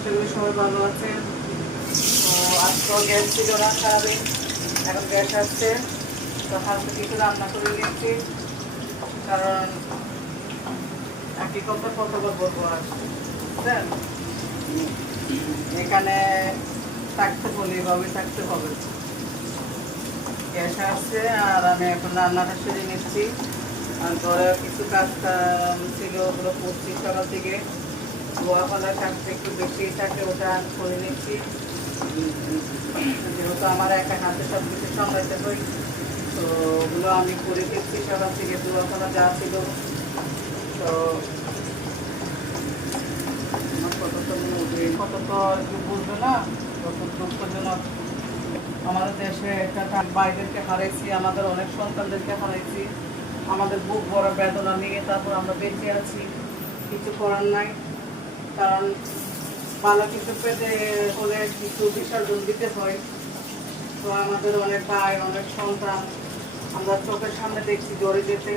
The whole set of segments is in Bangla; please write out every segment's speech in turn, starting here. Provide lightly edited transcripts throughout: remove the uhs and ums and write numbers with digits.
সেগুলো সবাই ভালো আছে। তো আজকেও গ্যাস ছিল না সারাদিন, এখন গ্যাস আসছে। তো হালকা কিছু রান্না করে নিচ্ছি, কারণ একই কথা কতবার বলবো আর, বুঝলেন? এখানে থাকতে বলি, এভাবে থাকতে হবে। গ্যাস আসছে আর আমি এখন রান্নাটা সেরে নিচ্ছি। আর ঘরে কিছু কাজ ছিল, ওগুলো করছি সকাল থেকে। ধোয়া ফেলার কাজটা একটু বেশি থাকে, ওটা আমি করে নিচ্ছি। যেহেতু আমার একা হাতে সব কিছু সামলাইতে হয়, তো ওগুলো আমি করে দিচ্ছি সকাল থেকে। ধোয়া ফেলা যা ছিল, তো কত তো একটু বুঝবে না, কত দুঃখজনক। আমাদের দেশে একটা ভাইদেরকে হারাইছি, আমাদের অনেক সন্তানদেরকে হারাইছি। আমাদের বুক বড় বেদনা নিয়ে তারপর আমরা বেঁচে আছি, কিছু করার নাই। কারণ ভালো কিছু পেতে হলে কিছু বিসর্জন দিতে হয়। তো আমাদের অনেক ভাই, অনেক সন্তান আমরা চোখের সামনে দেখছি জ্বরে যেতে,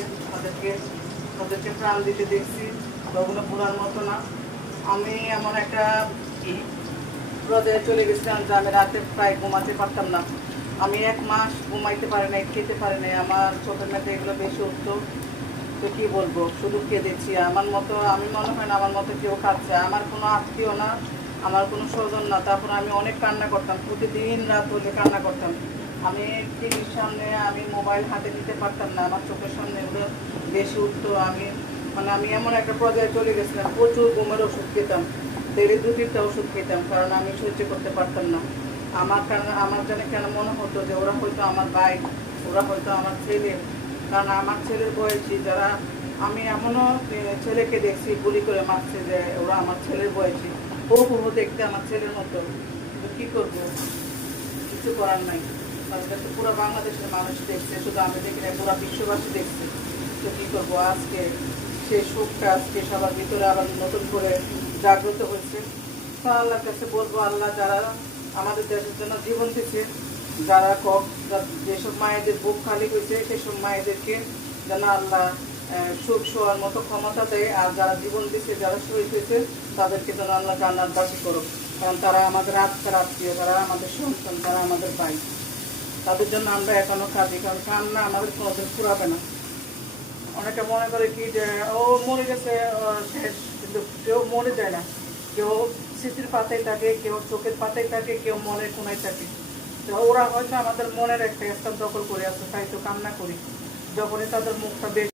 তাদেরকে প্রাণ দিতে দেখছি। ওগুলো ভোলার মতো না। আমি এমন একটা পর্যায়ে চলে গেছিলাম যে আমি রাতে প্রায় ঘুমাতে পারতাম না। আমি 1 মাস ঘুমাইতে পারি নাই, খেতে পারি নাই। আমার চোখের মধ্যে এগুলো বেশি উঠতো। তো কী বলবো, শুধু কেঁদেছি। আমার মতো, আমি মনে হয় না আমার মতো কেউ কাঁদছে। আমার কোনো আত্মীয় না, আমার কোনো স্বজন না। তারপর আমি অনেক কান্না করতাম, প্রতিদিন রাত হলে কান্না করতাম। আমি টিভির সামনে, আমি মোবাইল হাতে নিতে পারতাম না, আমার চোখের সামনে এগুলো বেশি উঠতো। আমি এমন একটা পর্যায়ে চলে গেছিলাম, প্রচুর ঘুমের ওষুধ খেতাম, ডেলি 2-3টা ওষুধ খেতাম, কারণ আমি সহ্য করতে পারতাম না। আমার যেন কেন মনে হতো যে ওরা হয়তো আমার ভাই, ওরা হয়তো আমার ছেলে। কারণ আমার ছেলের বয়সী যারা, আমি এমনও ছেলেকে দেখছি গুলি করে মারছে যে ওরা আমার ছেলের বয়সী, বহু দেখতে আমার ছেলের মতো। তো কী করবো, কিছু করার নাই। তাদের তো পুরো বাংলাদেশের মানুষ দেখছে, শুধু আমি দেখি না, পুরো বিশ্ববাসী দেখছে। তো কী করবো, আজকে সেই সুখটা আজকে সবার ভিতরে আবার নতুন করে জাগ্রত হয়েছে। তো আল্লাহর কাছে বলবো, আল্লাহ যারা আমাদের দেশের জন্য জীবন দিচ্ছে, যারা যেসব মায়েদের বুক খালি হয়েছে, সেসব মায়েদেরকে যেন আল্লাহ সুখ শোয়ার মতো ক্ষমতা দেয়। আর যারা জীবন দিচ্ছে, যারা শহীদ হয়েছে, তাদেরকে যেন আল্লাহ জান্নাতবাসী করুক। কারণ তারা আমাদের আত্মীয়, তারা আমাদের সন্তান, তারা আমাদের ভাই। তাদের জন্য আমরা এখনো কাঁদি, কারণ কান্না আমাদের কোনোদিন ফুরাবে না। অনেকে মনে করে কি যে ও মরে গেছে, শেষ। কিন্তু কেউ মরে যায় না। কেউ স্মৃতির পাতায় থাকে, কেউ চোখের পাতায় থাকে, কেউ মনের কোনায় থাকে। তো ওরা হয়তো আমাদের মনের একটা স্থান দখল করে আছে, তাই তো কান্না করি যখনই তাদের মুখটা বেশ